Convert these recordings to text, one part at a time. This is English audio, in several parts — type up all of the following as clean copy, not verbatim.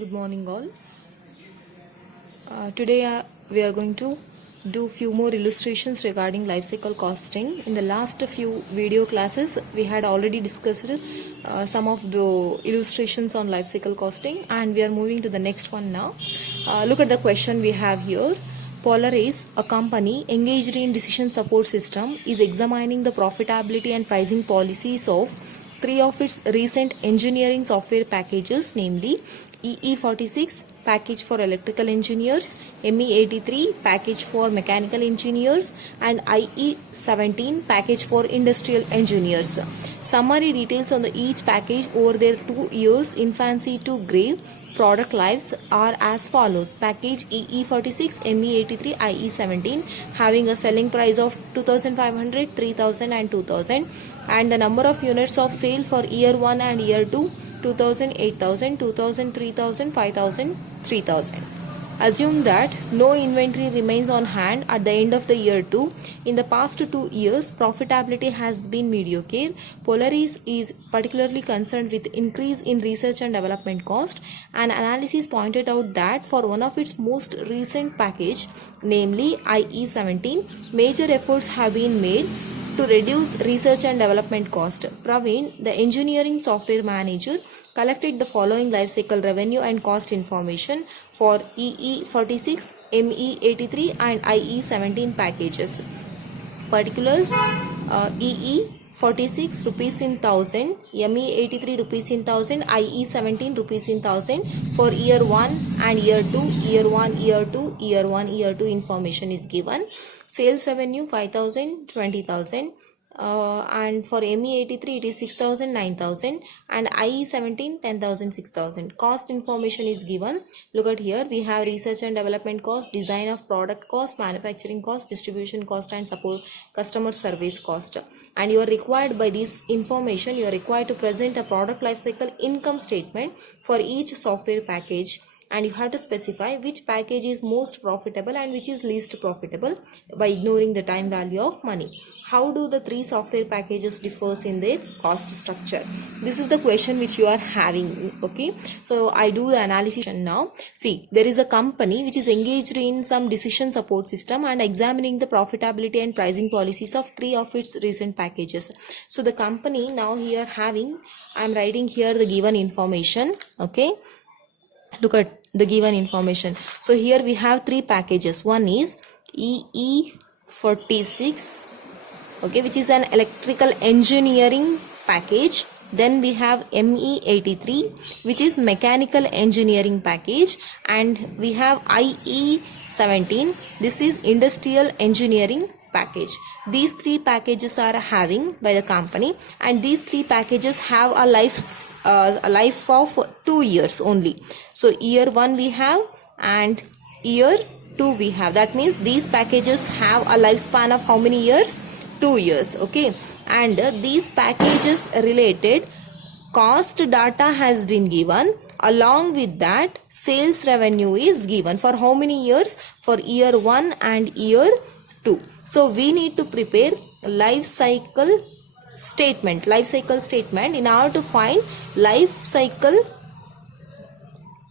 Good morning all. Today we are going to do few more illustrations regarding life cycle costing. In the last few video classes we had already discussed some of the illustrations on life cycle costing, and we are moving to the next one now. Look at the question we have here. Polaris, a company engaged in decision support system, is examining the profitability and pricing policies of three of its recent engineering software packages, namely EE46 package for electrical engineers, ME83 package for mechanical engineers, and IE17 package for industrial engineers. Summary details on each package over their 2 years infancy to grave product lives are as follows. Package EE46, ME83, IE17 having a selling price of 2500, 3000 and 2000, and the number of units of sale for year 1 and year 2 2000, 8000, 2000, 3000, 5000, 3000. Assume that no inventory remains on hand at the end of the year 2. In the past 2 years, profitability has been mediocre. Polaris is particularly concerned with increase in research and development cost. An analysis pointed out that for one of its most recent package, namely IE17, major efforts have been made to reduce research and development cost. Praveen, the engineering software manager, collected the following lifecycle revenue and cost information for EE46, ME83 and IE17 packages. Particulars: EE46 rupees in 1000, ME83 rupees in 1000, IE17 rupees in 1000 for year 1 and year 2, year 1, year 2, year 1, year 2 information is given. Sales revenue 5000, 20000, and for ME83 it is 6000, 9000, and IE17 10000, 6000. Cost information is given. Look at here, we have research and development cost, design of product cost, manufacturing cost, distribution cost, and support customer service cost. And you are required, by this information you are required to present a product lifecycle income statement for each software package, and you have to specify which package is most profitable and which is least profitable by ignoring the time value of money. How do the three software packages differs in their cost structure? This is the question which you are having. Okay, so I do the analysis now. See, there is a company which is engaged in some decision support system and examining the profitability and pricing policies of three of its recent packages. So the company now here having, I am writing here the given information. Okay, look at the given information. So here we have three packages. One is EE46, okay, which is an electrical engineering package. Then we have ME83, which is mechanical engineering package, and we have IE17, this is industrial engineering package. These three packages are having by the company, and these three packages have a life of 2 years only. So year 1 we have and year 2 we have. That means these packages have a lifespan of how many years? 2 years. Okay, and these packages related cost data has been given. Along with that, sales revenue is given for how many years? For year 1 and year 2. So we need to prepare life cycle statement in order to find life cycle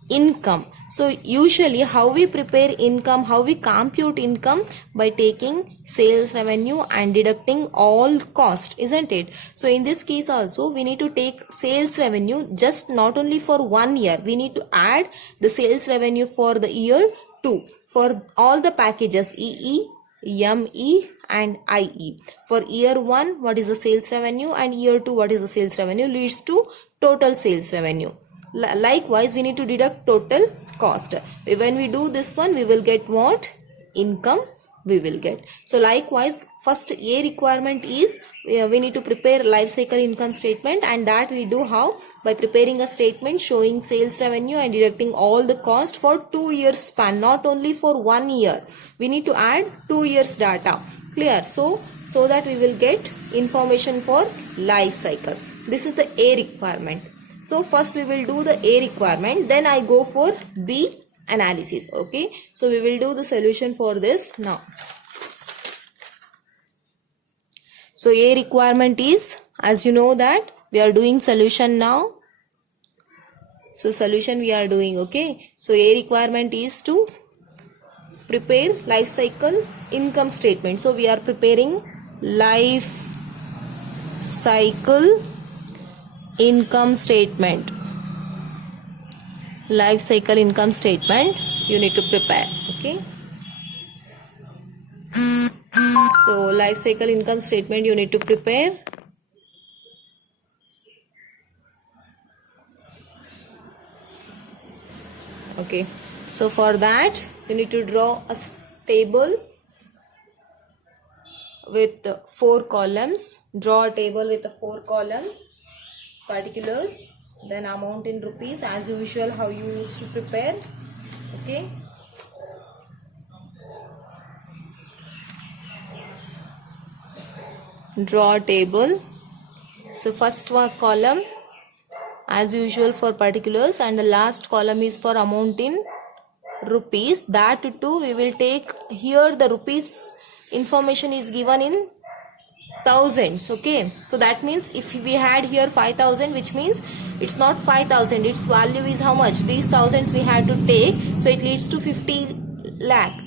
income. So usually how we prepare income, how we compute income? By taking sales revenue and deducting all cost, isn't it? So in this case also we need to take sales revenue just not only for 1 year, we need to add the sales revenue for the year 2 for all the packages EE, ME and IE. For year 1 what is the sales revenue, and year 2 what is the sales revenue, leads to total sales revenue. Likewise we need to deduct total cost. When we do this one, we will get what? Income we will get. So likewise, first A requirement is we need to prepare life cycle income statement, and that we do how? By preparing a statement showing sales revenue and deducting all the cost for 2 years span, not only for 1 year. We need to add 2 years data. Clear? So that we will get information for life cycle. This is the A requirement. So first we will do the A requirement, then I go for B analysis. Okay, so we will do the solution for this now. So A requirement is, as you know that we are doing solution now. So solution we are doing. Okay, so A requirement is to prepare life cycle income statement. So we are preparing life cycle income statement. Life cycle income statement you need to prepare. Okay, so life cycle income statement you need to prepare. Okay, so for that you need to draw a table with 4 columns. Draw a table with 4 columns. Particulars, then amount in rupees as usual how you used to prepare. Okay, draw a table. So first one column as usual for particulars, and the last column is for amount in rupees. That too we will take here. The rupees information is given in thousands. Okay, so that means if we had here 5,000, which means it's not 5,000, its value is how much? These thousands we had to take, so it leads to 50 lakh,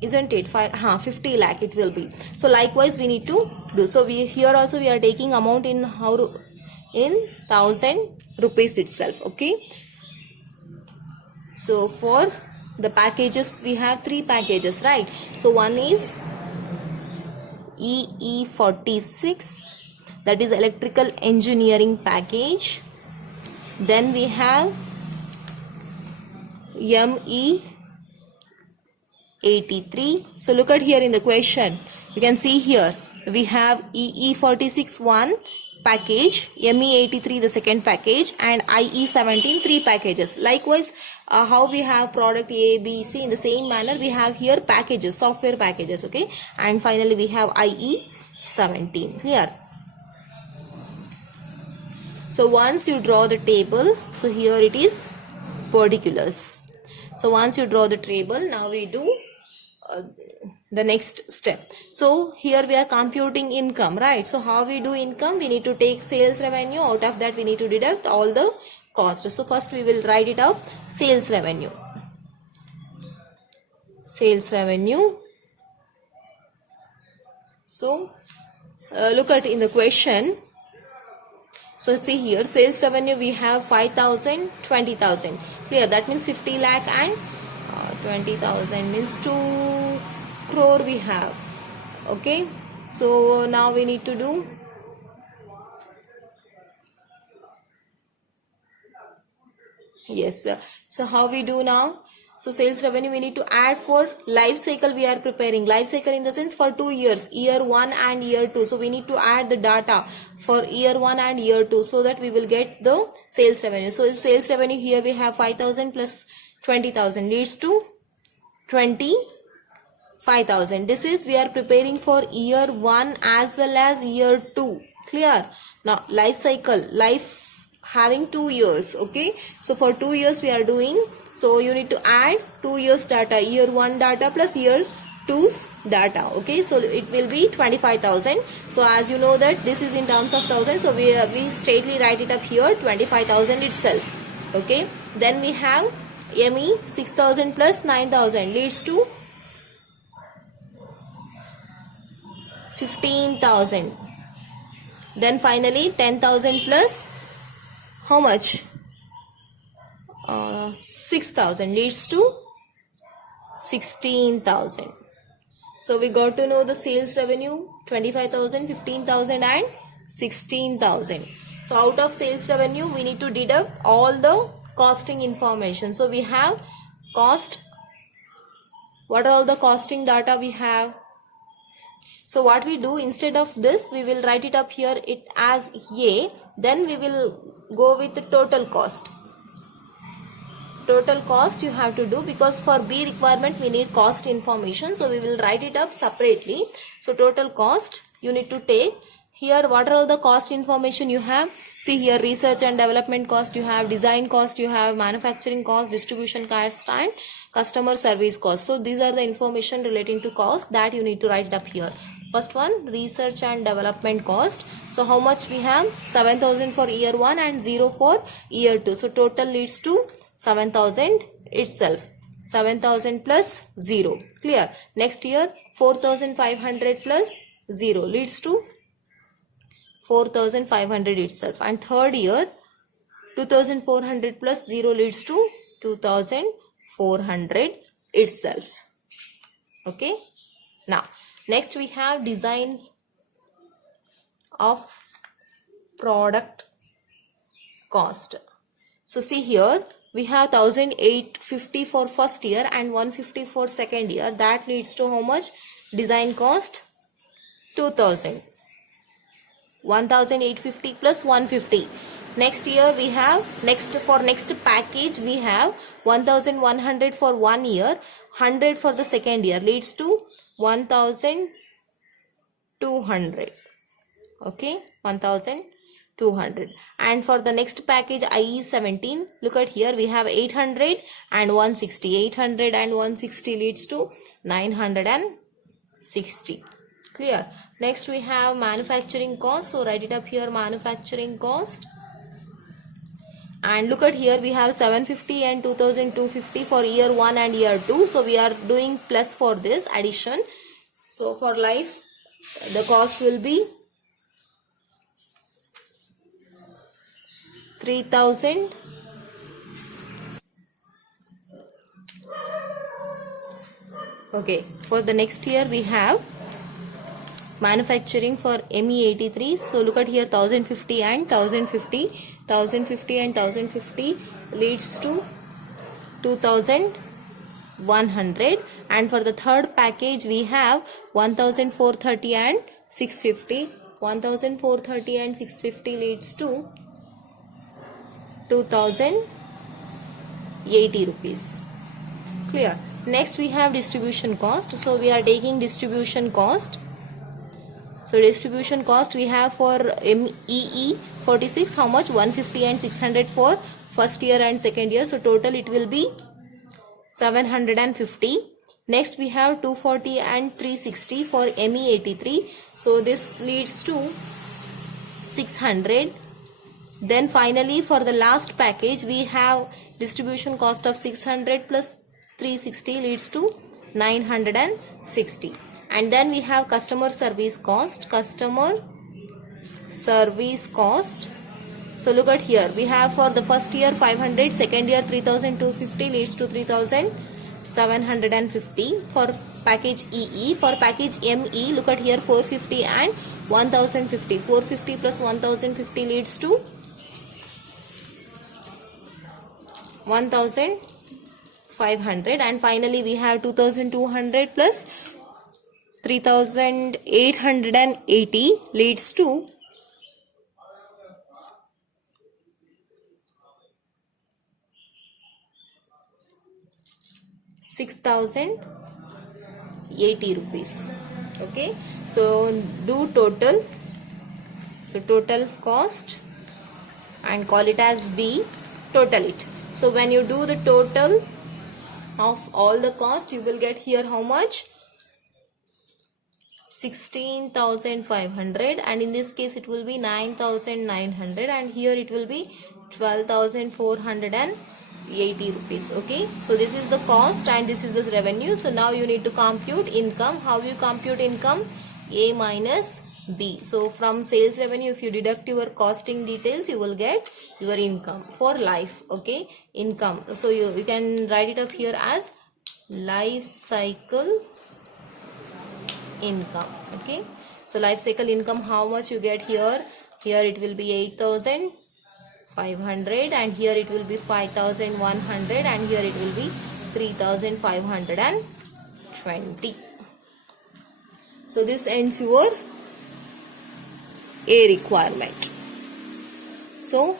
isn't it? 50 lakh it will be. So likewise we need to do. So we here also we are taking amount in how, in 1,000 rupees itself. Okay, so for the packages we have 3 packages, right? So one is EE46, that is electrical engineering package. Then we have ME83. So look at here in the question, you can see here we have EE46 one package, ME83 the second package, and IE17 3 packages. Likewise how we have product A, B, C, in the same manner we have here packages, software packages. Okay, and finally we have IE17. Clear? So once you draw the table, so here it is particulars. So once you draw the table, now we do the next step. So here we are computing income, right? So how we do income? We need to take sales revenue. Out of that we need to deduct all the cost. So first we will write it up. Sales revenue. Sales revenue. So look at in the question. So see here, sales revenue we have 5,000, 20,000. Clear? That means 50 lakh and 20,000 means 2 crore we have. Okay, so now we need to do yes. So how we do now? So sales revenue we need to add for life cycle. We are preparing life cycle in the sense for 2 years, year 1 and year 2. So we need to add the data for year 1 and year 2, so that we will get the sales revenue. So sales revenue here we have 5,000 plus 20,000 leads to 25,000. This is we are preparing for year 1 as well as year 2. Clear? Now life cycle, life having 2 years. Okay, so for 2 years we are doing, so you need to add 2 years data, year 1 data plus year 2's data. Okay, so it will be 25,000. So as you know that this is in terms of thousand, so we straightly write it up here 25,000 itself. Okay, then we have ME 6,000 plus 9,000 leads to 15,000. Then finally 10,000 plus how much? 6,000 leads to 16,000. So we got to know the sales revenue 25,000, 15,000 and 16,000. So out of sales revenue we need to deduct all the costing information. So we have cost. What are all the costing data we have? So what we do, instead of this we will write it up here it as A. Then we will go with the total cost. Total cost you have to do, because for B requirement we need cost information. So we will write it up separately. So total cost you need to take. Here what are all the cost information you have? See here, research and development cost you have, design cost you have, manufacturing cost, distribution cost and customer service cost. So these are the information relating to cost that you need to write it up here. First one, research and development cost. So how much we have? 7,000 for year 1 and 0 for year 2. So total leads to 7,000 itself. 7,000 plus 0. Clear? Next year 4,500 plus 0 leads to 4,500 itself. And third year 2,400 plus 0 leads to 2,400 itself. Okay. Now next we have design of product cost. So see here we have 1,850 for first year and 150 for second year. That leads to how much? Design cost 2,000. 1,850 plus 150. Next year we have next package we have 1,100 for 1 year, 100 for the second year, leads to 1,200. Okay, 1,200. And for the next package IE 17, look at here we have 800 and 160. 800 and 160 leads to 960. Clear? Next we have manufacturing cost. So write it up here, manufacturing cost. And look at here we have 750 and 2,250 for year 1 and year 2. So we are doing plus for this addition. So for life the cost will be 3,000. Okay, for the next year we have manufacturing for ME83. So look at here 1,050 and 1,050. 1,050 and 1,050 leads to 2,100. And for the third package we have 1,430 and 650. 1,430 and 650 leads to 2,080 rupees. Clear? Next we have distribution cost. So we are taking distribution cost. So distribution cost we have for MEE 46, how much? 150 and 600 for first year and second year. So total it will be 750. Next we have 240 and 360 for ME83. So this leads to 600. Then finally for the last package we have distribution cost of 600 plus 360 leads to 960. And then we have customer service cost. Customer service cost. So look at here we have for the first year 500, second year 3,250 leads to 3,750 for package EE. For package ME look at here 450 and 1,050. 450 plus 1,050 leads to 1,500. And finally we have 2,200 plus 3,880 leads to 6,080 rupees. Okay, so do total. So total cost and call it as B. Total it. So when you do the total of all the cost, you will get here how much? 16,500, and in this case it will be 9,900, and here it will be 12,480 rupees. Okay, so this is the cost and this is the revenue. So now you need to compute income. How you compute income? A minus B. So from sales revenue, if you deduct your costing details, you will get your income for life. Okay, income. So you can write it up here as life cycle income. Okay, so life cycle income, how much you get here? Here it will be 8,500, and here it will be 5,100, and here it will be 3,520. So this ends your A requirement. So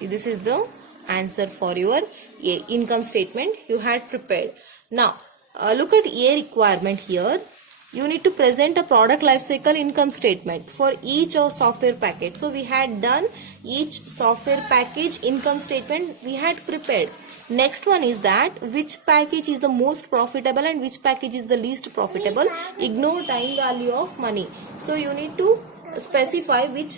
this is the answer for your A income statement you had prepared. Now look at A requirement here. You need to present a product lifecycle income statement for each of software package. So we had done each software package income statement we had prepared. Next one is that which package is the most profitable and which package is the least profitable. Ignore time value of money. So you need to specify which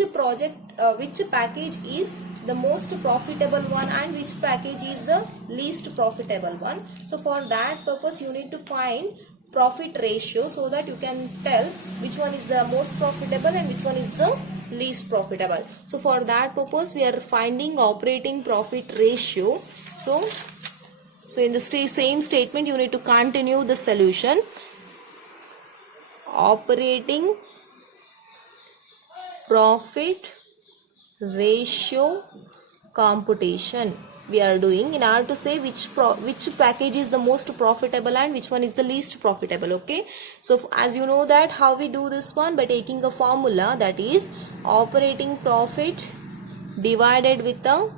package is the most profitable one and which package is the least profitable one. So for that purpose you need to find profit ratio so that you can tell which one is the most profitable and which one is the least profitable. So for that purpose we are finding operating profit ratio. So in the same statement you need to continue the solution. Operating profit ratio computation we are doing in order to say which package is the most profitable and which one is the least profitable. Okay, so as you know that how we do this one, by taking a formula, that is operating profit divided with the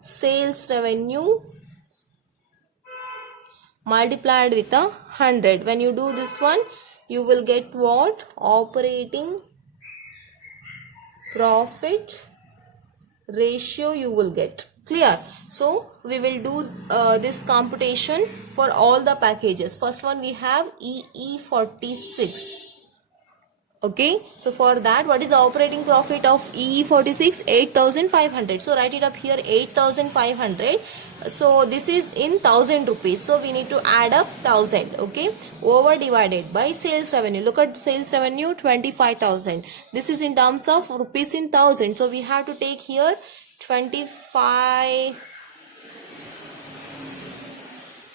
sales revenue multiplied with 100. When you do this one you will get what? Operating profit ratio you will get. Clear? So we will do this computation for all the packages. First one we have EE46. Okay, so for that, what is the operating profit of EE46? 8,500. So write it up here, 8,500. So this is in 1,000 rupees. So we need to add up 1,000. Okay, over divided by sales revenue. Look at sales revenue, 25,000. This is in terms of rupees in 1,000. So we have to take here 25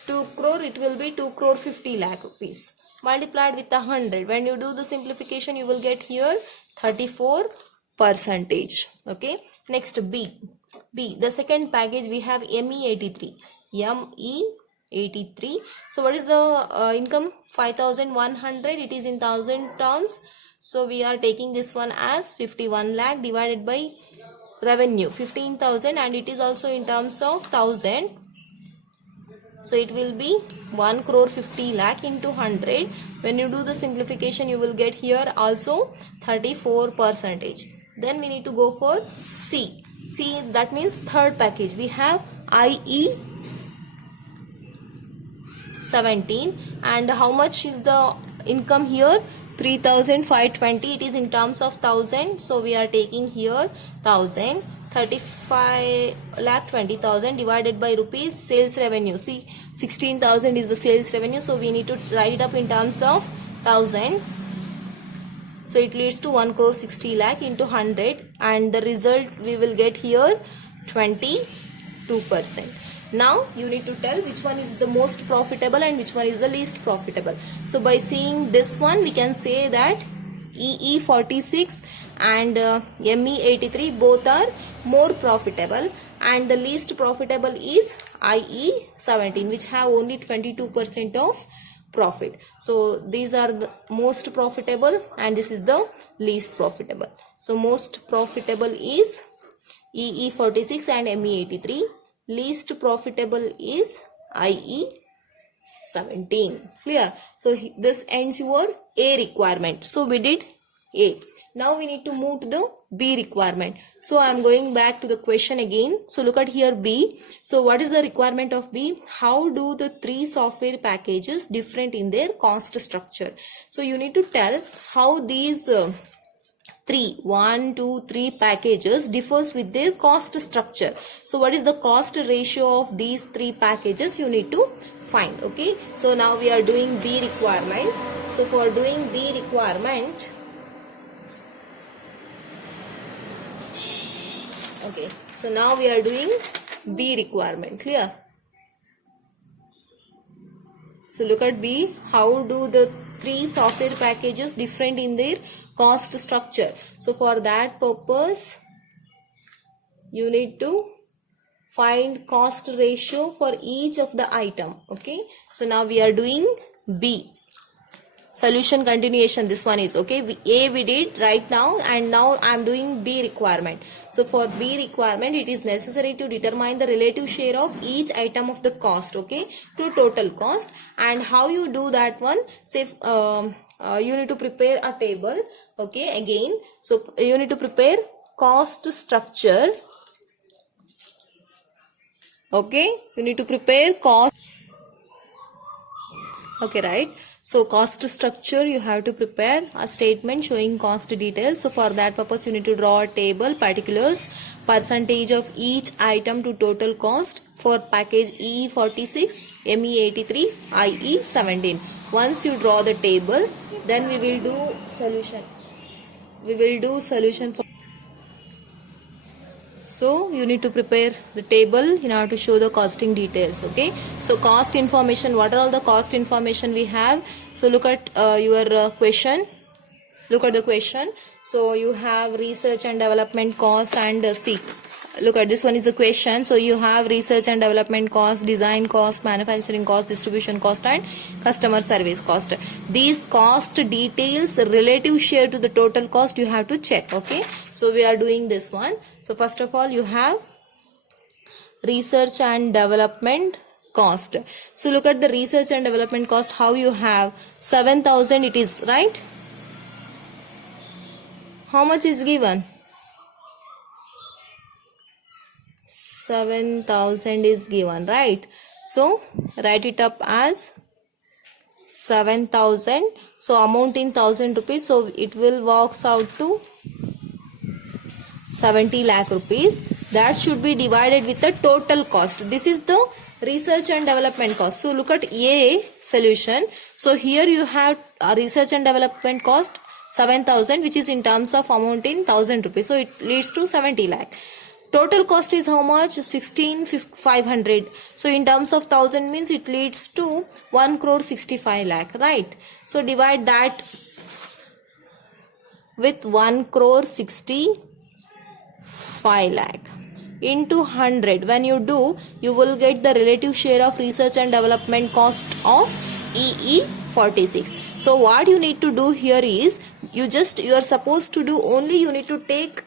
2 crore. It will be 2 crore 50 lakh rupees. Multiplied with 100. When you do the simplification, you will get here 34%. Okay. Next B. The second package we have ME83. ME83. So what is the income? 5,100. It is in 1,000 terms. So we are taking this one as 51 lakh divided by revenue 15,000, and it is also in terms of 1,000. So it will be 1 crore 50 lakh into 100. When you do the simplification, you will get here also 34%. Then we need to go for C. C, that means third package. We have IE17, and how much is the income here? 3,520. It is in terms of 1,000. So we are taking here 1,000. 35 lakh 20,000 divided by rupees sales revenue. See, 16,000 is the sales revenue. So we need to write it up in terms of 1,000. So it leads to 1 crore 60 lakh into 100, and the result we will get here 22%. Now you need to tell which one is the most profitable and which one is the least profitable. So by seeing this one, we can say that EE46 and ME83 both are more profitable, and the least profitable is IE17, which have only 22% of profit. So these are the most profitable and this is the least profitable. So most profitable is EE46 and ME83. Least profitable is IE17. Clear? So this ends your A requirement. So we did A. Now we need to move to the B requirement. So I am going back to the question again. So look at here B. So what is the requirement of B? How do the three software packages different in their cost structure? So you need to tell how these 1, 2, 3 packages differs with their cost structure. So what is the cost ratio of these 3 packages? You need to find. Okay. So now we are doing B requirement. So for doing B requirement, okay, so now we are doing B requirement. Clear? So look at B. How do the 3 software packages different in their cost structure? So for that purpose, you need to find cost ratio for each of the item. Okay. So now we are doing B. Solution continuation, this one is okay. A we did right now, and now I am doing B requirement. So for B requirement, it is necessary to determine the relative share of each item of the cost, okay, to total cost. And how you do that one? Say you need to prepare a table, okay, again. So you need to prepare cost structure. Okay, you need to prepare cost. Okay, right. So cost structure, you have to prepare a statement showing cost details. So for that purpose, you need to draw a table, particulars, percentage of each item to total cost for package E46, ME83, IE17. Once you draw the table, then we will do solution. We will do solution for. So you need to prepare the table in order to show the costing details. Okay, so cost information, what are all the cost information we have? So look at your question. Look at the question. So you have research and development cost and seek. Look at this one is the question. So you have research and development cost, design cost, manufacturing cost, distribution cost and customer service cost. These cost details relative share to the total cost you have to check. Okay, so we are doing this one. So first of all you have research and development cost. So look at the research and development cost, how you have 7,000 it is, right? How much is given? 7,000 is given, right? So write it up as 7,000. So amount in 1,000 rupees. So it will works out to 70 lakh rupees. That should be divided with the total cost. This is the research and development cost. So look at A solution. So here you have a research and development cost 7,000, which is in terms of amount in 1,000 rupees. So it leads to 70 lakh. Total cost is how much? 16,500. So in terms of 1,000 means it leads to 1 crore 65 lakh, right? So divide that with 1 crore 65 lakh into 100. When you do, you will get the relative share of research and development cost of EE46. So what you need to do here is, you are supposed to do only, you need to take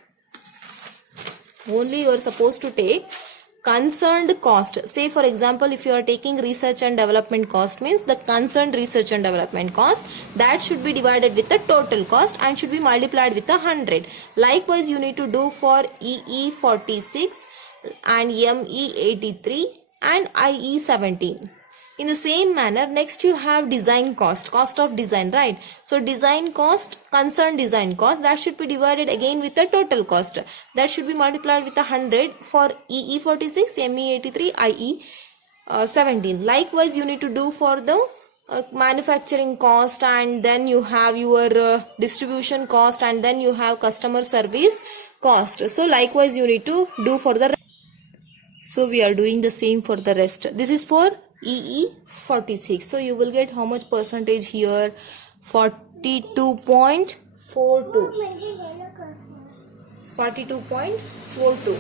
concerned cost. Say for example, if you are taking research and development cost, means the concerned research and development cost, that should be divided with the total cost and should be multiplied with 100. Likewise you need to do for EE46 and ME83 and IE17. In the same manner, next you have design cost of design, right? So design cost, concerned design cost, that should be divided again with the total cost. That should be multiplied with 100 for EE46, ME83, IE17. Likewise, you need to do for the manufacturing cost, and then you have your distribution cost, and then you have customer service cost. So likewise, you need to do for the. So we are doing the same for the rest. This is for EE46. So you will get how much percentage here? 42.42. 42.42.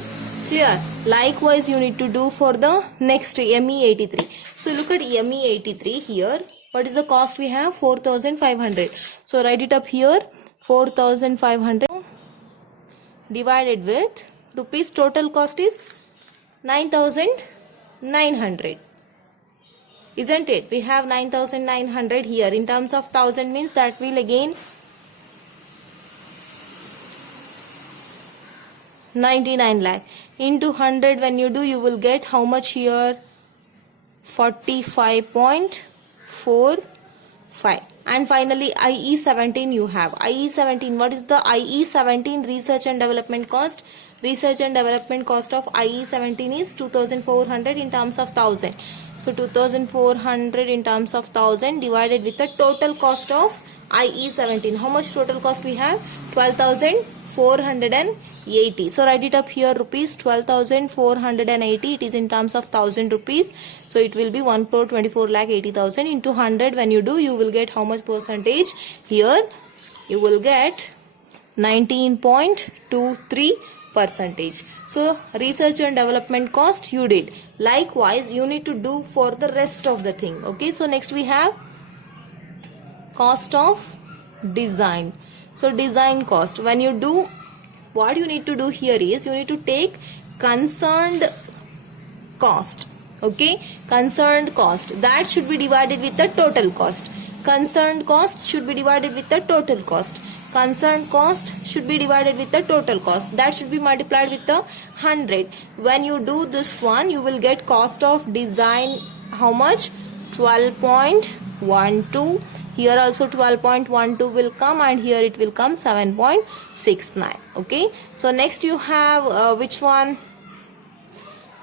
Clear? Likewise you need to do for the next ME83. So look at ME83 here. What is the cost we have? 4,500. So write it up here. 4,500 divided with rupees. Total cost is 9,900. Isn't it? We have 9,900 here. In terms of 1,000 means that will again 99 lakh. Into 100 when you do, you will get how much here? 45.45. And finally IE17 you have. IE17, what is the IE17 research and development cost? Research and development cost of IE17 is 2,400 in terms of 1,000. So 2,400 in terms of 1,000 divided with the total cost of IE17. How much total cost we have? 12,480. So write it up here, rupees 12,480. It is in terms of 1,000 rupees. So it will be 1 crore 24 lakh 80,000 into 100. When you do, you will get how much percentage? Here you will get 19.23%. So research and development cost you did. Likewise you need to do for the rest of the thing. Okay, so next we have cost of design. So design cost, when you do, what you need to do here is, you need to take concerned cost. Okay, concerned cost, that should be divided with the total cost. Concerned cost should be divided with the total cost. concerned cost should be divided with the total cost. That should be multiplied with the 100. When you do this one, you will get cost of design how much? 12.12. Here also 12.12 will come, and here it will come 7.69. Okay. So next you have which one?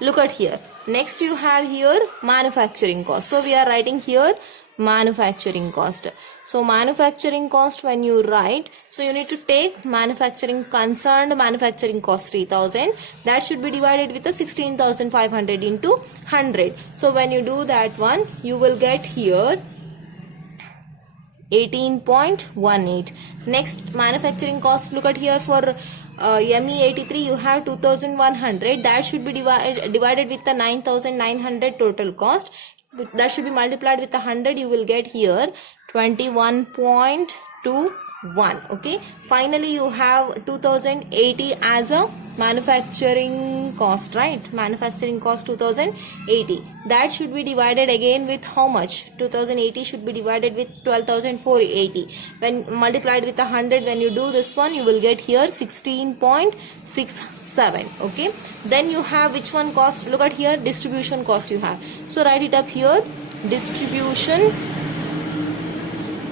Look at here. Next you have here manufacturing cost. So we are writing here manufacturing cost. So manufacturing cost, when you write, so you need to take manufacturing concerned manufacturing cost 3000. That should be divided with the 16,500 into 100. So when you do that one, you will get here 18.18. Next manufacturing cost, look at here for ME83 you have 2100. That should be divided with the 9900 total cost. That should be multiplied with 100. You will get here 21.21. Okay. Finally you have 2080 as a manufacturing cost, right? Manufacturing cost 2080. That should be divided again with how much? 2080 should be divided with 12,480. When multiplied with 100, when you do this one, you will get here 16.67. Okay. Then you have which one cost? Look at here, distribution cost you have. So write it up here, distribution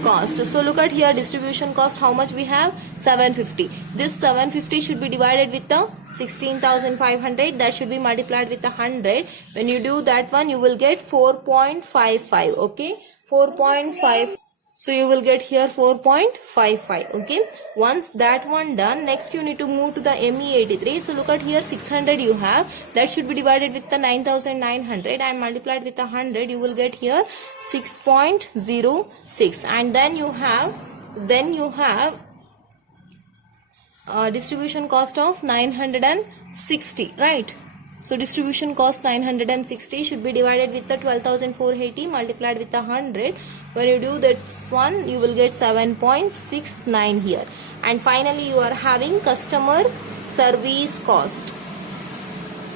cost. So look at here, distribution cost, how much we have? 750. This 750 should be divided with the 16,500. That should be multiplied with 100. When you do that one, you will get 4.55. Okay, 4.5. So you will get here 4.55. Okay, once that one done, next you need to move to the ME83. So look at here, 600 you have. That should be divided with the 9,900 and multiplied with 100. You will get here 6.06. And then you have distribution cost of 960, right? So distribution cost 960 should be divided with the 12,480 multiplied with 100. When you do this one, you will get 7.69 here. And finally you are having customer service cost.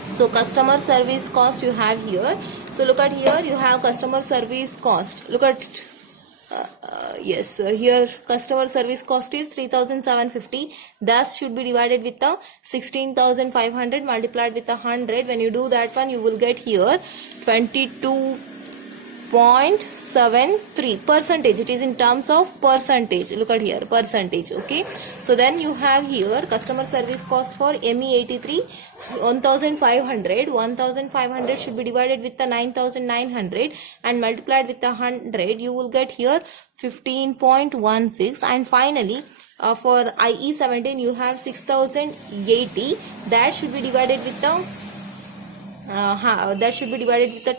So customer service cost you have here. So look at here, you have customer service cost. Look at here customer service cost is 3,750. That should be divided with the 16,500 multiplied with 100. When you do that one, you will get here 22.73 percentage. It is in terms of percentage. Look at here, percentage. Okay. So then you have here customer service cost for ME83 1,500. 1,500 should be divided with the 9,900 and multiplied with 100. You will get here 15.16. And finally for IE17 you have 6,080. That should be divided with the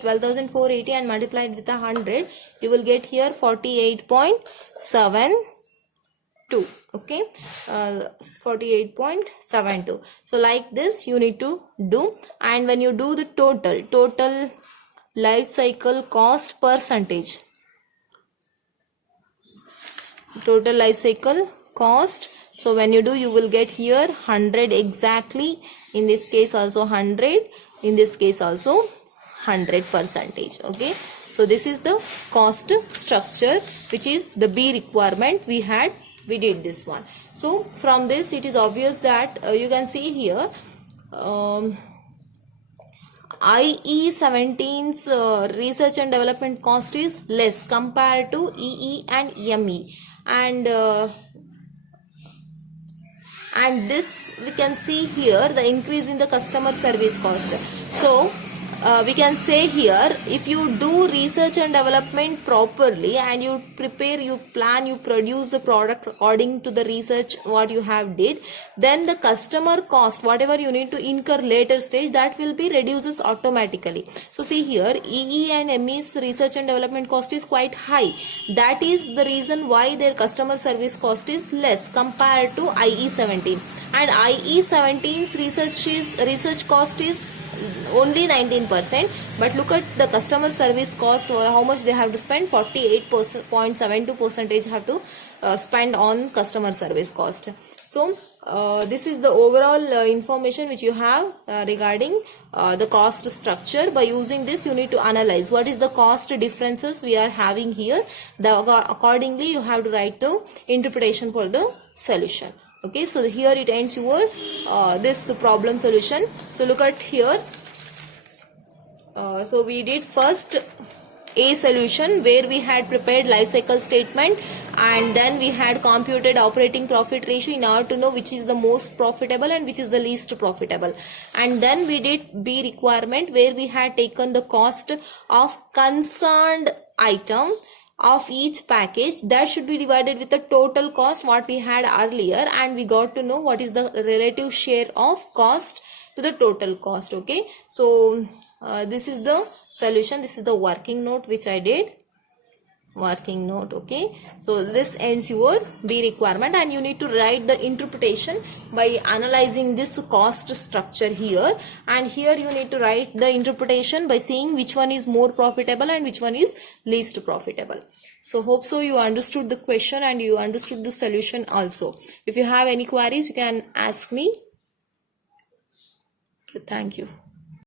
12,480 and multiplied with 100. You will get here 48.72. Okay, 48.72. So like this you need to do. And when you do the total life cycle cost percentage, total life cycle cost, so when you do, you will get here 100 exactly. In this case also 100, in this case also 100 percentage. Okay, so this is the cost structure, which is the B requirement we did this one. So from this it is obvious that you can see here IE17's research and development cost is less compared to EE and ME, and this we can see here the increase in the customer service cost. So we can say here, if you do research and development properly and you prepare, you plan, you produce the product according to the research what you have did, then the customer cost, whatever you need to incur later stage, that will be reduces automatically. So see here, EE and ME's research and development cost is quite high. That is the reason why their customer service cost is less compared to IE17. And IE17's research cost is only 19%, but look at the customer service cost, how much they have to spend. 48.72% have to spend on customer service cost. So this is the overall information which you have regarding the cost structure. By using this, you need to analyze what is the cost differences we are having here. Accordingly you have to write the interpretation for the solution. Okay, so here it ends your this problem solution. So look at here. So we did first a solution where we had prepared life cycle statement, and then we had computed operating profit ratio in order to know which is the most profitable and which is the least profitable. And then we did B requirement, where we had taken the cost of concerned item of each package that should be divided with the total cost what we had earlier, and we got to know what is the relative share of cost to the total cost. Okay, so this is the solution, this is the working note which I did, working note. Okay, so this ends your B requirement, and you need to write the interpretation by analyzing this cost structure here, and here you need to write the interpretation by seeing which one is more profitable and which one is least profitable. So hope so you understood the question and you understood the solution also. If you have any queries, you can ask me. Okay, thank you.